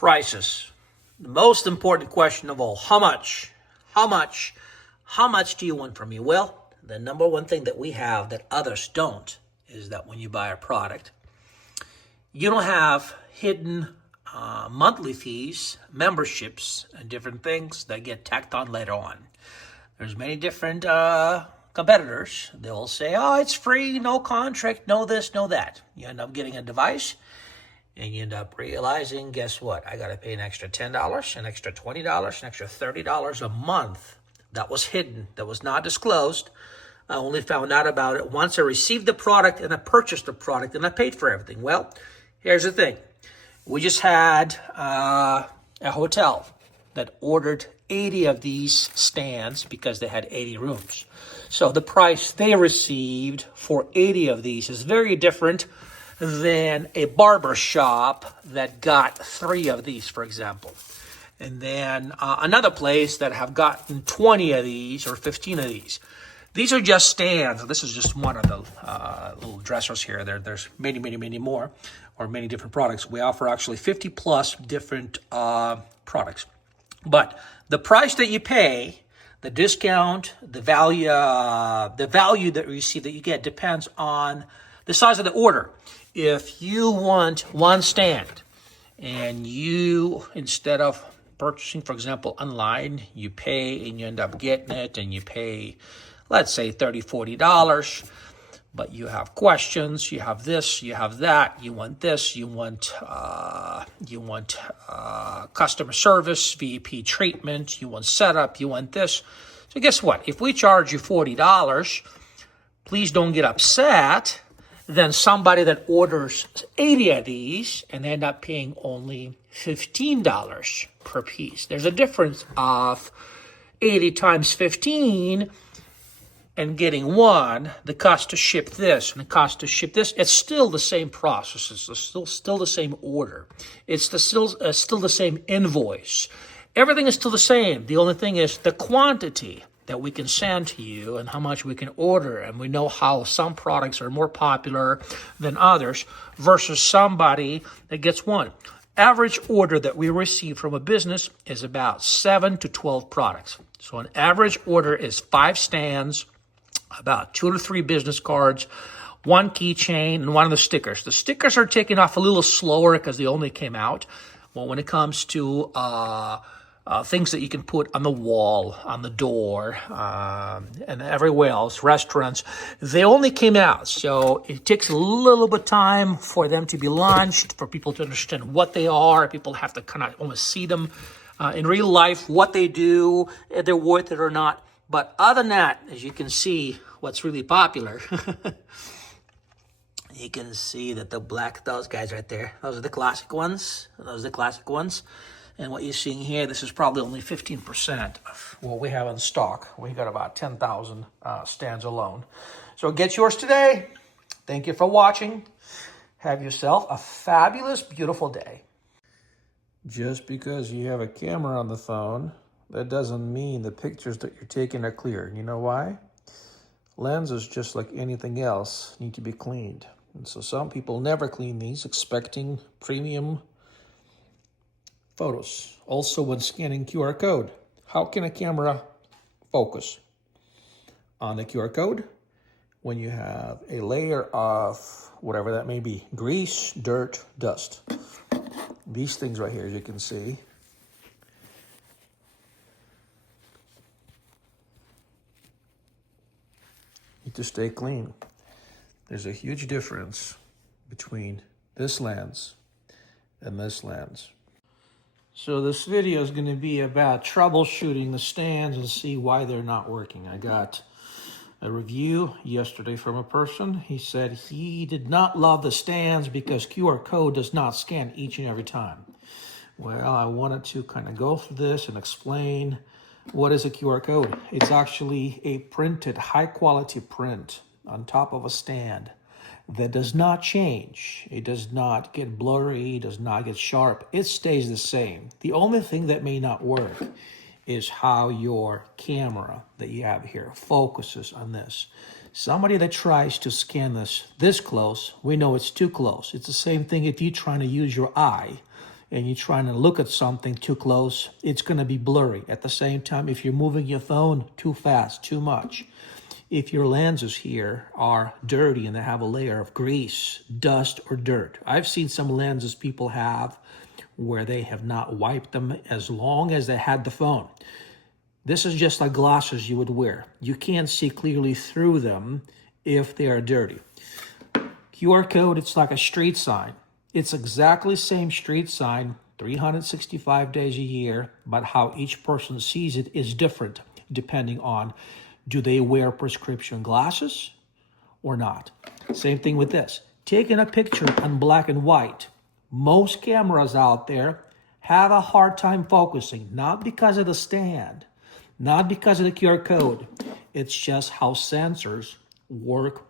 Prices. The most important question of all. How much? How much? How much do you want from me? Well, the number one thing that we have that others don't is that when you buy a product, you don't have hidden monthly fees, memberships, and different things that get tacked on later on. There's many different competitors. They'll say, oh, it's free, no contract, no this, no that. You end up getting a device, and you end up realizing, guess what? I got to pay an extra $10, an extra $20, an extra $30 a month. That was hidden. That was not disclosed. I only found out about it once I received the product and I purchased the product and I paid for everything. Well, here's the thing. We just had a hotel that ordered 80 of these stands because they had 80 rooms. So the price they received for 80 of these is very different than a barber shop that got 3 of these, for example. And then another place that have gotten 20 of these or 15 of these. These are just stands. This is just one of the little dressers here. There's many, many, many more, or many different products. We offer actually 50 plus different products. But the price that you pay, the discount, the value that you receive, that you get, depends on the size of the order. If you want one stand and you, instead of purchasing, for example, online, you pay and you end up getting it and you pay, let's say $30, $40, but you have questions, you have this, you have that, you want this, you want customer service, VP treatment, you want setup, you want this. So guess what? If we charge you $40, please don't get upset. Then somebody that orders 80 of these and they end up paying only $15 per piece. There's a difference of 80 times 15 and getting one, the cost to ship this and the cost to ship this. It's still the same process. It's still the same order. It's still the same invoice. Everything is still the same. The only thing is the quantity that we can send to you and how much we can order. And we know how some products are more popular than others versus somebody that gets one. Average order that we receive from a business is about 7 to 12 products. So an average order is 5 stands, about 2 to 3 business cards, 1 keychain, and 1 of the stickers. The stickers are taking off a little slower because they only came out. Well, when it comes to things that you can put on the wall, on the door, and everywhere else, restaurants, they only came out. So it takes a little bit of time for them to be launched, for people to understand what they are. People have to kind of almost see them in real life, what they do, if they're worth it or not. But other than that, as you can see, what's really popular, you can see that those guys right there, those are the classic ones. And what you're seeing here, this is probably only 15% of what we have in stock. We got about 10,000 stands alone. So get yours today. Thank you for watching. Have yourself a fabulous, beautiful day. Just because you have a camera on the phone, that doesn't mean the pictures that you're taking are clear. You know why? Lenses, just like anything else, need to be cleaned. And so some people never clean these, expecting premium photos. Also, when scanning QR code, how can a camera focus on the QR code when you have a layer of whatever that may be, grease, dirt, dust? These things right here, as you can see, need to stay clean. There's a huge difference between this lens and this lens. So this video is going to be about troubleshooting the stands and see why they're not working. I got a review yesterday from a person. He said he did not love the stands because QR code does not scan each and every time. Well, I wanted to kind of go through this and explain what is a QR code. It's actually a printed, high quality print on top of a stand that does not change. It does not get blurry, does not get sharp. It stays the same. The only thing that may not work is how your camera that you have here focuses on this. Somebody that tries to scan this close, we know it's too close. It's the same thing if you're trying to use your eye and you're trying to look at something too close, it's going to be blurry. At the same time, if you're moving your phone too fast, too much, if your lenses here are dirty and they have a layer of grease, dust, or dirt. I've seen some lenses people have where they have not wiped them as long as they had the phone. This is just like glasses you would wear. You can't see clearly through them if they are dirty. QR code, it's like a street sign. It's exactly the same street sign 365 days a year, but how each person sees it is different depending on, do they wear prescription glasses or not? Same thing with this. Taking a picture on black and white. Most cameras out there have a hard time focusing, not because of the stand, not because of the QR code. It's just how sensors work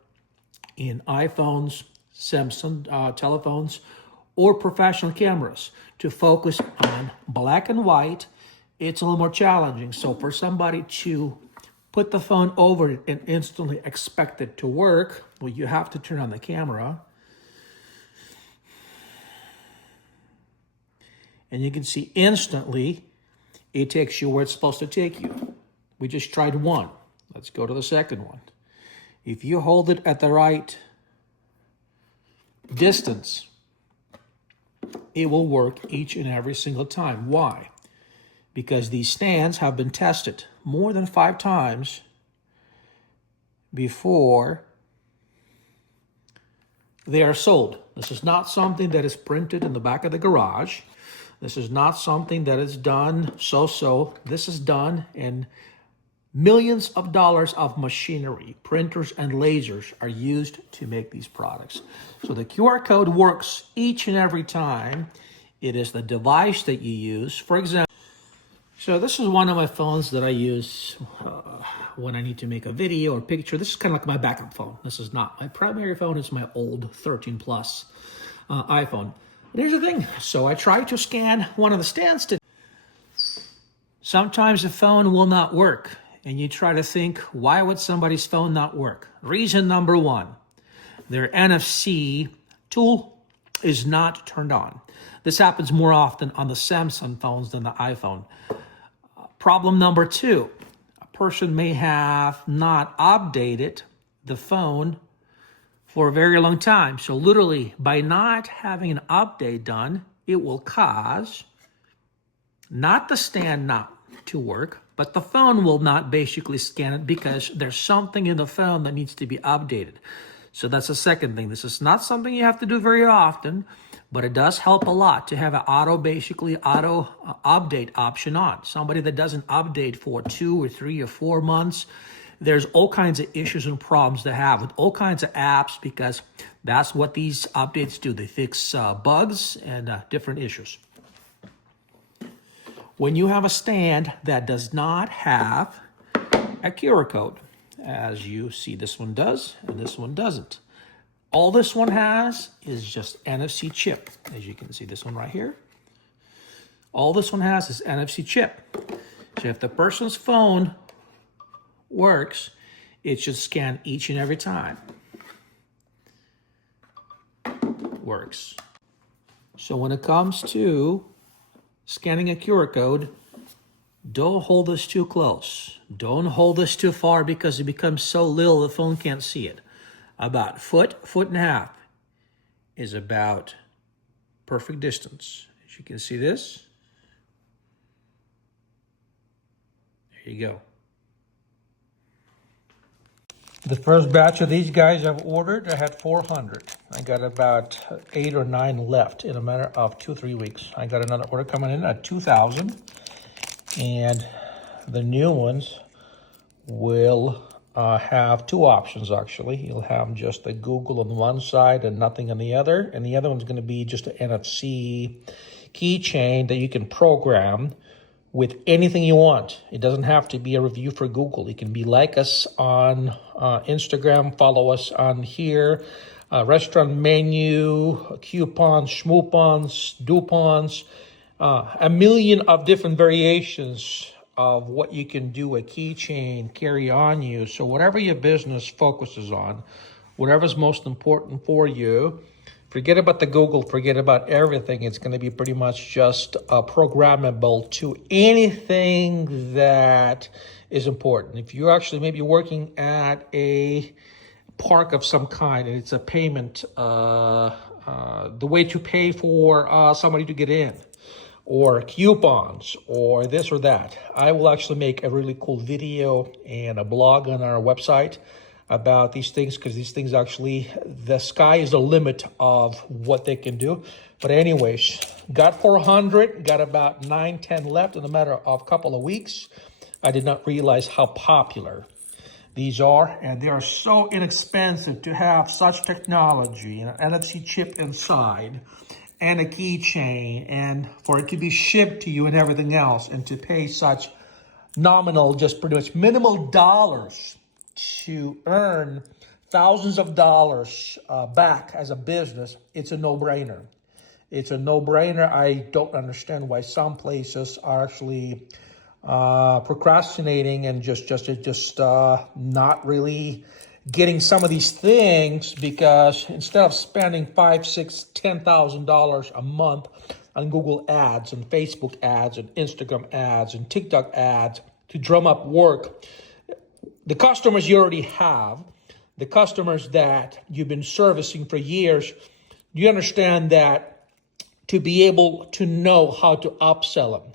in iPhones, Samsung telephones, or professional cameras. To focus on black and white, it's a little more challenging. So for somebody to put the phone over it and instantly expect it to work, well, you have to turn on the camera. And you can see instantly it takes you where it's supposed to take you. We just tried one. Let's go to the second one. If you hold it at the right distance, it will work each and every single time. Why? Because these stands have been tested more than 5 times before they are sold. This is not something that is printed in the back of the garage. This is not something that is done so-so. This is done in millions of dollars of machinery. Printers and lasers are used to make these products. So the QR code works each and every time. It is the device that you use. For example, so this is one of my phones that I use when I need to make a video or picture. This is kind of like my backup phone. This is not my primary phone. It's my old 13 Plus iPhone. And here's the thing. So I try to scan one of the stands today. Sometimes the phone will not work. And you try to think, why would somebody's phone not work? Reason number 1, their NFC tool is not turned on. This happens more often on the Samsung phones than the iPhone. Problem number 2, a person may have not updated the phone for a very long time. So literally, by not having an update done, it will cause not the stand not to work, but the phone will not basically scan it because there's something in the phone that needs to be updated. So that's the second thing. This is not something you have to do very often, but it does help a lot to have an auto update option on. Somebody that doesn't update for 2 or 3 or 4 months, there's all kinds of issues and problems to have with all kinds of apps, because that's what these updates do. They fix bugs and different issues. When you have a stand that does not have a QR code, as you see this one does and this one doesn't. All this one has is just NFC chip. As you can see, this one right here. All this one has is NFC chip. So if the person's phone works, it should scan each and every time. Works. So when it comes to scanning a QR code, don't hold this too close. Don't hold this too far because it becomes so little the phone can't see it. About foot and a half is about perfect distance. As you can see this. There you go. The first batch of these guys I've ordered, I had 400. I got about 8 or 9 left in a matter of 2-3 weeks. I got another order coming in at 2,000. And the new ones will have 2 options, actually. You'll have just a Google on one side and nothing on the other. And the other one's going to be just an NFC keychain that you can program with anything you want. It doesn't have to be a review for Google. It can be like us on Instagram, follow us on here, restaurant menu, coupons, schmoopons, doupons, a million of different variations of what you can do, a keychain, carry on you. So whatever your business focuses on, whatever's most important for you, Forget about the Google, forget about everything. It's going to be pretty much just programmable to anything that is important. If you're actually maybe working at a park of some kind and it's a payment, the way to pay for somebody to get in, or coupons, or this or that, I will actually make a really cool video and a blog on our website about these things, because these things actually, the sky is the limit of what they can do. But anyways, got 400, got about 9-10 left in a matter of a couple of weeks. I did not realize how popular these are, and they are so inexpensive to have such technology, an NFC chip inside, and a keychain, and for it to be shipped to you and everything else, and to pay such nominal, just pretty much minimal dollars to earn thousands of dollars back as a business. It's a no-brainer. It's a no-brainer. I don't understand why some places are actually procrastinating and just not really getting some of these things, because instead of spending $5,000, $6,000, $10,000 a month on Google ads and Facebook ads and Instagram ads and TikTok ads to drum up work, the customers you already have, the customers that you've been servicing for years, you understand that to be able to know how to upsell them,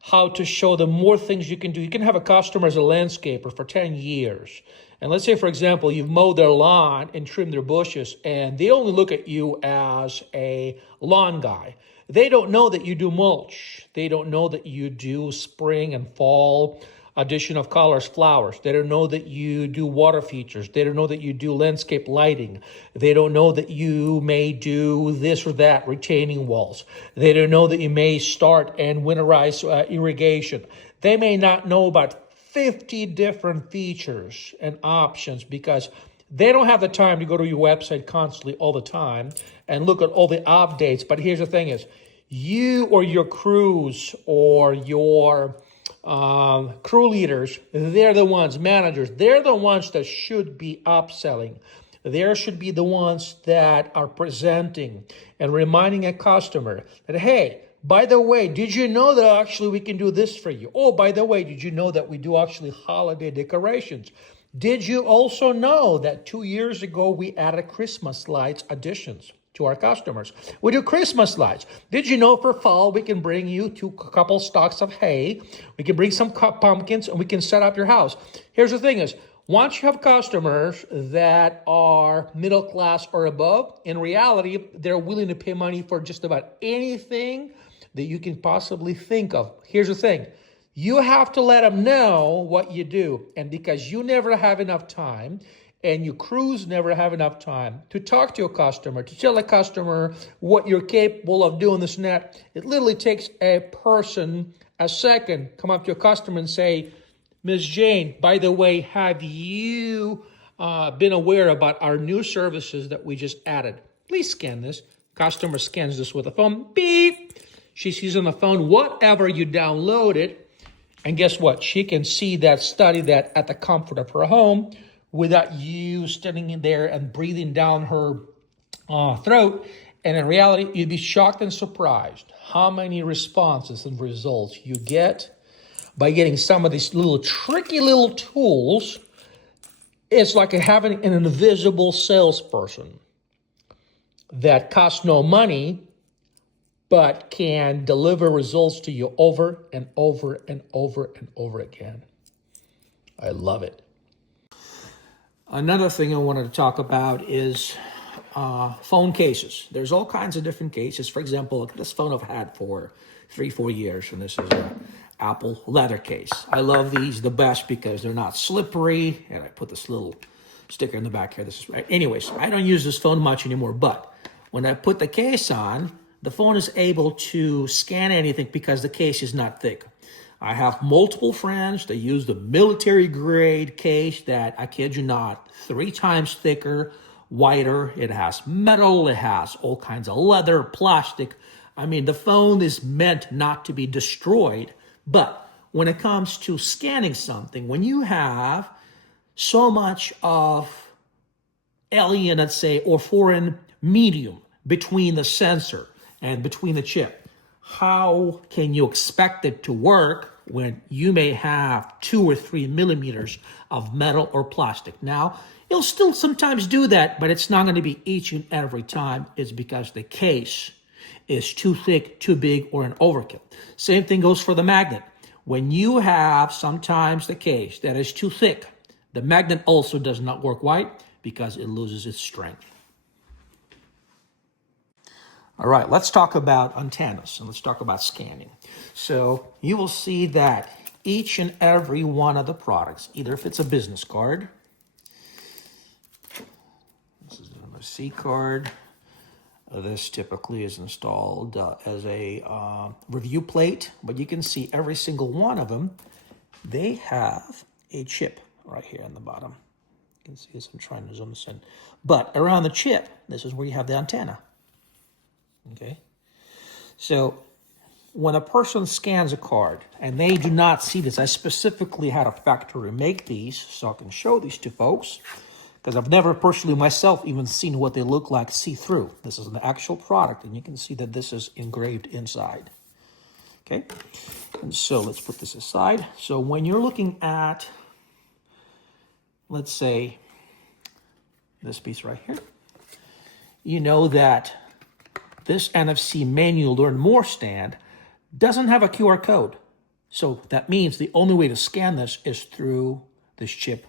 how to show them more things you can do. You can have a customer as a landscaper for 10 years. And let's say, for example, you've mowed their lawn and trimmed their bushes, and they only look at you as a lawn guy. They don't know that you do mulch. They don't know that you do spring and fall addition of colors, flowers. They don't know that you do water features. They don't know that you do landscape lighting. They don't know that you may do this or that, retaining walls. They don't know that you may start and winterize irrigation. They may not know about 50 different features and options, because they don't have the time to go to your website constantly all the time and look at all the updates. But here's the thing is, you or your crews or your crew leaders, they're the ones, managers, they're the ones that should be upselling. They should be the ones that are presenting and reminding a customer that, hey, by the way, did you know that actually we can do this for you? Oh, by the way, did you know that we do actually holiday decorations? Did you also know that 2 years ago we added Christmas lights additions to our customers? We do Christmas lights. Did you know for fall we can bring you a couple stalks of hay, we can bring some pumpkins, and we can set up your house? Here's the thing is, once you have customers that are middle class or above, in reality, they're willing to pay money for just about anything that you can possibly think of. Here's the thing. You have to let them know what you do. And because you never have enough time, and your crews never have enough time to talk to a customer, to tell a customer what you're capable of doing, this and that, it literally takes a person a second, come up to a customer and say, Ms. Jane, by the way, have you been aware about our new services that we just added? Please scan this. Customer scans this with a phone. Beep. She sees on the phone whatever you downloaded. And guess what? She can see that, study that at the comfort of her home without you standing in there and breathing down her throat. And in reality, you'd be shocked and surprised how many responses and results you get by getting some of these little tricky little tools. It's like having an invisible salesperson that costs no money, but can deliver results to you over and over and over and over again. I love it. Another thing I wanted to talk about is phone cases. There's all kinds of different cases. For example, look at this phone I've had for 3-4 years, and this is an Apple leather case. I love these the best because they're not slippery, and I put this little sticker in the back here. This is right. Anyways, I don't use this phone much anymore, but when I put the case on, the phone is able to scan anything because the case is not thick. I have multiple friends that use the military grade case that, I kid you not, 3 times thicker, wider. It has metal, it has all kinds of leather, plastic. I mean, the phone is meant not to be destroyed. But when it comes to scanning something, when you have so much of alien, let's say, or foreign medium between the sensor and between the chip. How can you expect it to work when you may have 2 or 3 millimeters of metal or plastic? Now, it'll still sometimes do that, but it's not going to be each and every time. It's because the case is too thick, too big, or an overkill. Same thing goes for the magnet. When you have sometimes the case that is too thick, the magnet also does not work right because it loses its strength. All right, let's talk about antennas and let's talk about scanning. So you will see that each and every one of the products, either if it's a business card, this is an NFC card, this typically is installed as a review plate, but you can see every single one of them, they have a chip right here on the bottom. You can see this, I'm trying to zoom this in. But around the chip, this is where you have the antenna. Okay, so when a person scans a card and they do not see this, I specifically had a factory make these so I can show these to folks because I've never personally myself even seen what they look like see-through. This is an actual product and you can see that this is engraved inside. Okay, and so let's put this aside. So when you're looking at, let's say, this piece right here, you know that this NFC Manual Learn More stand doesn't have a QR code. So that means the only way to scan this is through this chip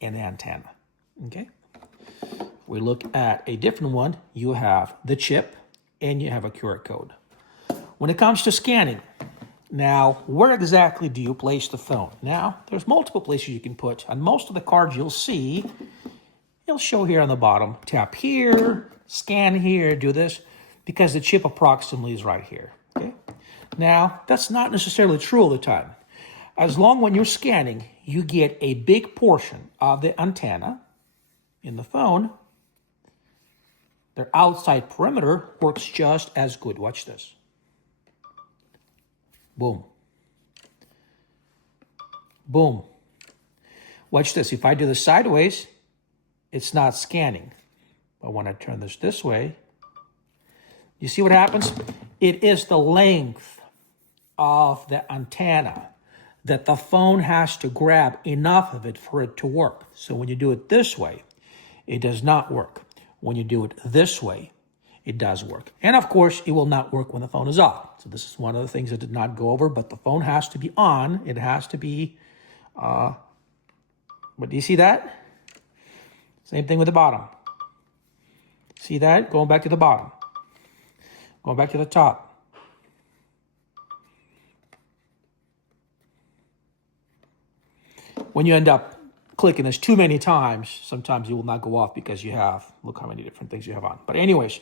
and the antenna, okay? If we look at a different one, you have the chip and you have a QR code. When it comes to scanning, now, where exactly do you place the phone? Now, there's multiple places you can put. On most of the cards you'll see, it'll show here on the bottom, tap here, scan here, do this, because the chip approximately is right here, okay? Now, that's not necessarily true all the time. As long when you're scanning, you get a big portion of the antenna in the phone, their outside perimeter works just as good. Watch this. Boom. Boom. Watch this. If I do this sideways, it's not scanning. But when I turn this way, you see what happens? It is the length of the antenna that the phone has to grab enough of it for it to work. So when you do it this way, it does not work. When you do it this way, it does work. And of course, it will not work when the phone is off. So this is one of the things I did not go over, but the phone has to be on. It has to be, but do you see that? Same thing with the bottom. See that? Going back to the bottom. Going back to the top. When you end up clicking this too many times, sometimes it will not go off because you have, look how many different things you have on. But anyways,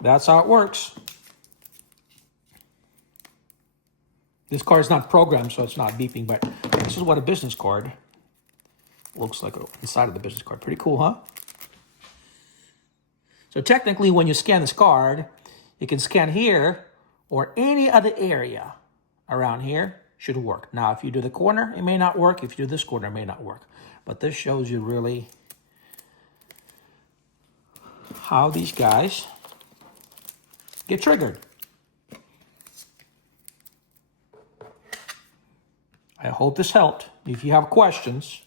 that's how it works. This card is not programmed, so it's not beeping, but this is what a business card looks like inside of the business card. Pretty cool, huh? So technically, when you scan this card, you can scan here or any other area around here should work. Now, if you do the corner, it may not work. If you do this corner, it may not work. But this shows you really how these guys get triggered. I hope this helped. If you have questions,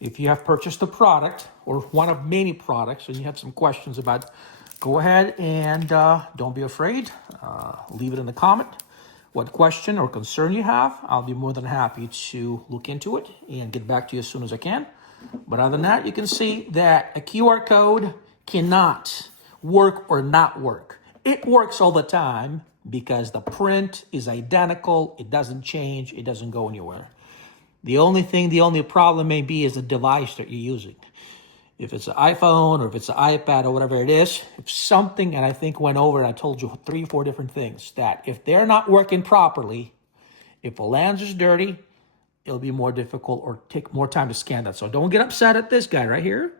if you have purchased a product or one of many products and you have some questions about, go ahead and don't be afraid. Leave it in the comment. What question or concern you have, I'll be more than happy to look into it and get back to you as soon as I can. But other than that, you can see that a QR code cannot work or not work. It works all the time because the print is identical. It doesn't change. It doesn't go anywhere. The only problem may be is the device that you're using. If it's an iPhone or if it's an iPad or whatever it is, if something, and I think went over and I told you 3 or 4 different things, that if they're not working properly, if the lens is dirty, it'll be more difficult or take more time to scan that. So don't get upset at this guy right here.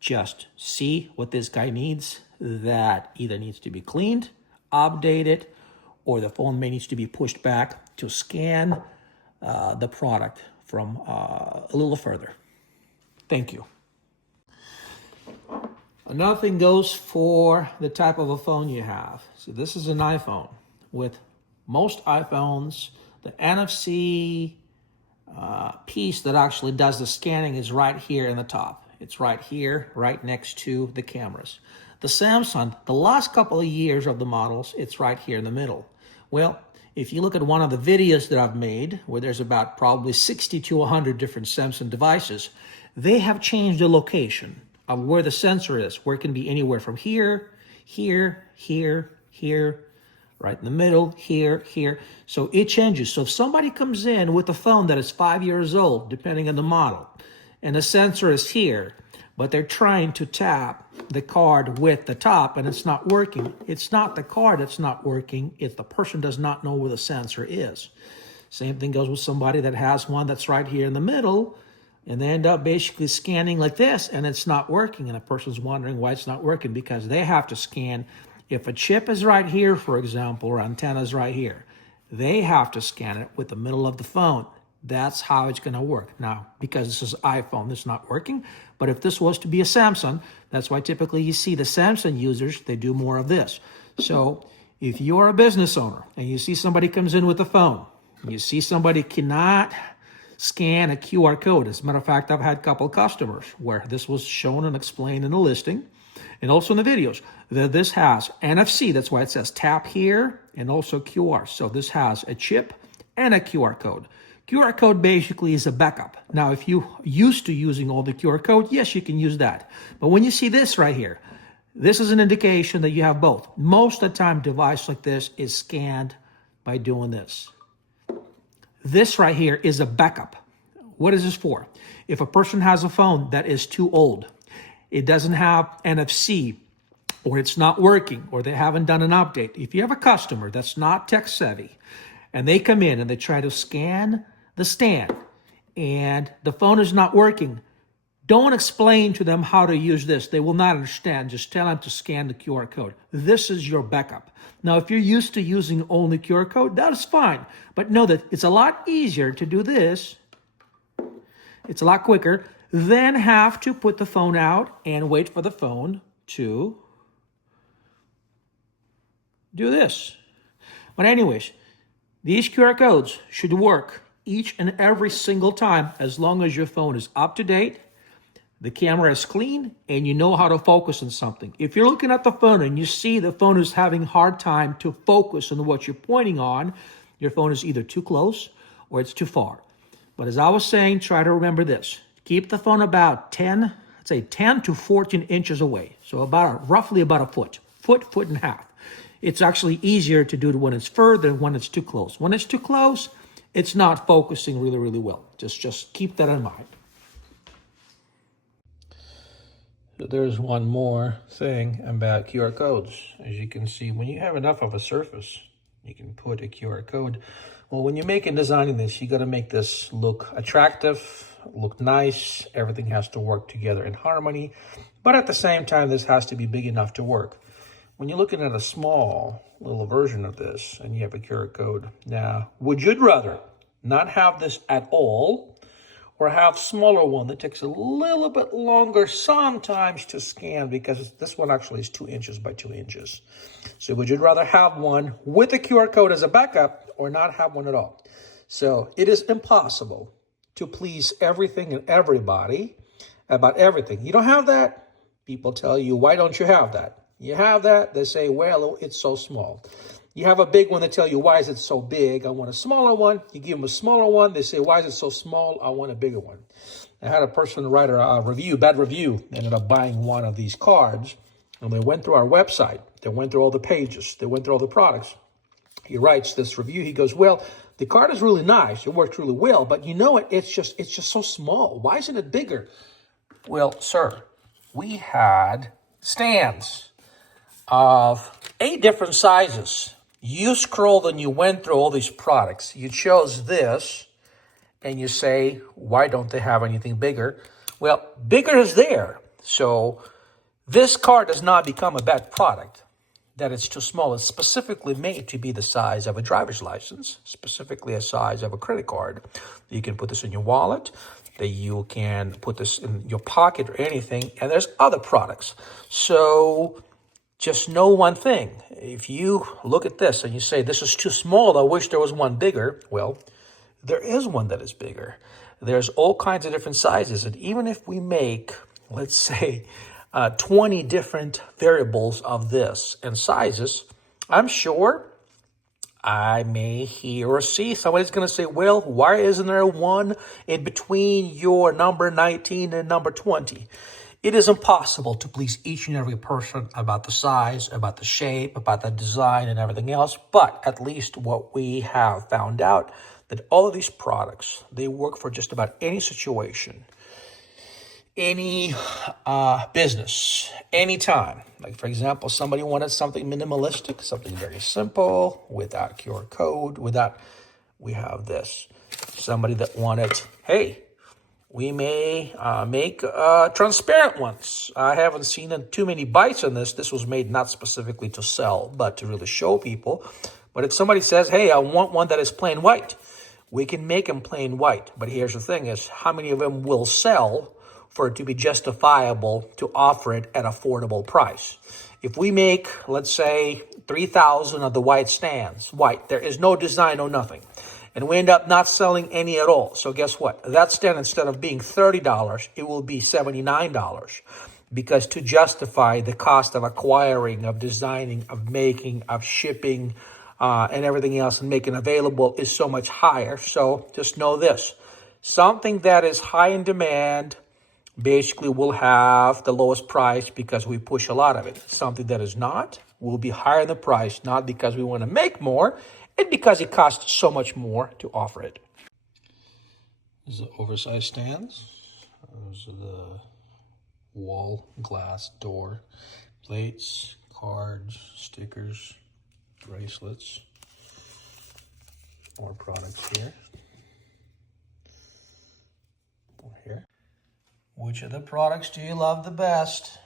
Just see what this guy needs that either needs to be cleaned, updated, or the phone may needs to be pushed back to scan the product from a little further. Thank you. Another thing goes for the type of a phone you have. So this is an iPhone. With most iPhones, the NFC piece that actually does the scanning is right here in the top. It's right here, right next to the cameras. The Samsung, the last couple of years of the models, it's right here in the middle. Well, if you look at one of the videos that I've made, where there's about probably 60 to 100 different Samsung devices, they have changed the location of where the sensor is, where it can be anywhere from here, here, here, here, right in the middle, here, here. So it changes. So if somebody comes in with a phone that is 5 years old, depending on the model, and the sensor is here, but they're trying to tap the card with the top and it's not working, it's not the card that's not working, it's the person does not know where the sensor is. Same thing goes with somebody that has one that's right here in the middle, and they end up basically scanning like this and it's not working, and a person's wondering why it's not working, because they have to scan. If a chip is right here, for example, or antenna is right here, they have to scan it with the middle of the phone. That's how it's going to work. Now, because this is iPhone, this is not working. But if this was to be a Samsung, that's why typically you see the Samsung users, they do more of this. So if you're a business owner and you see somebody comes in with a phone, you see somebody cannot scan a QR code. As a matter of fact, I've had a couple of customers where this was shown and explained in the listing and also in the videos, that this has NFC. That's why it says tap here, and also QR. So this has a chip and a QR code. QR code basically is a backup. Now, if you're used to using all the QR code, yes, you can use that. But when you see this right here, this is an indication that you have both. Most of the time, device like this is scanned by doing this. This right here is a backup. What is this for? If a person has a phone that is too old, it doesn't have NFC, or it's not working, or they haven't done an update. If you have a customer that's not tech savvy, and they come in and they try to scan the stand, and the phone is not working, don't explain to them how to use this. They will not understand. Just tell them to scan the QR code. This is your backup. Now, if you're used to using only QR code, that is fine. But know that it's a lot easier to do this. It's a lot quicker than have to put the phone out and wait for the phone to do this. But anyways, these QR codes should work each and every single time, as long as your phone is up to date, the camera is clean, and you know how to focus on something. If you're looking at the phone and you see the phone is having a hard time to focus on what you're pointing on, your phone is either too close or it's too far. But as I was saying, try to remember this. Keep the phone about 10 to 14 inches away. So roughly about a foot and a half. It's actually easier to do it when it's further than when it's too close. When it's too close, it's not focusing really, really well. Just keep that in mind. So there's one more thing about QR codes. As you can see, when you have enough of a surface, you can put a QR code. Well, when you're making designing this, you got to make this look attractive, look nice. Everything has to work together in harmony. But at the same time, this has to be big enough to work. When you're looking at a small little version of this and you have a QR code, now, would you rather not have this at all, or have smaller one that takes a little bit longer sometimes to scan, because this one actually is 2 inches by 2 inches. So would you rather have one with a QR code as a backup or not have one at all? So it is impossible to please everything and everybody about everything. You don't have that? People tell you, why don't you have that? You have that, they say, well, it's so small. You have a big one, they tell you, why is it so big? I want a smaller one. You give them a smaller one, they say, why is it so small? I want a bigger one. I had a person write a bad review, ended up buying one of these cards, and they went through our website. They went through all the pages. They went through all the products. He writes this review. He goes, well, the card is really nice. It works really well, but you know what? It's just so small. Why isn't it bigger? Well, sir, we had stands of 8 different sizes. You scrolled and you went through all these products. You chose this and you say, why don't they have anything bigger? Well, bigger is there. So this card does not become a bad product, that it's too small. It's specifically made to be the size of a driver's license, specifically a size of a credit card. You can put this in your wallet. that you can put this in your pocket or anything. And there's other products. So just know one thing. If you look at this and you say, this is too small, I wish there was one bigger. Well, there is one that is bigger. There's all kinds of different sizes. And even if we make, let's say, 20 different variables of this and sizes, I'm sure I may hear or see somebody's going to say, well, why isn't there one in between your number 19 and number 20? It is impossible to please each and every person about the size, about the shape, about the design and everything else. But at least what we have found out, that all of these products, they work for just about any situation, any business, anytime. Like, for example, somebody wanted something minimalistic, something very simple, without QR code, we have this. Somebody that wanted, hey, we may make transparent ones. I haven't seen too many bites on this. This was made not specifically to sell, but to really show people. But if somebody says, hey, I want one that is plain white, we can make them plain white. But here's the thing is, how many of them will sell for it to be justifiable to offer it at affordable price? If we make, let's say, 3,000 of the white stands, white, there is no design, no nothing, and we end up not selling any at all. So guess what? That stand, instead of being $30, it will be $79, because to justify the cost of acquiring, of designing, of making, of shipping, and everything else, and making available is so much higher. So just know this, something that is high in demand basically will have the lowest price because we push a lot of it. Something that is not will be higher in the price, not because we want to make more, and because it costs so much more to offer it. These are oversized stands. Those are the wall, glass, door, plates, cards, stickers, bracelets. More products here. More here. Which of the products do you love the best?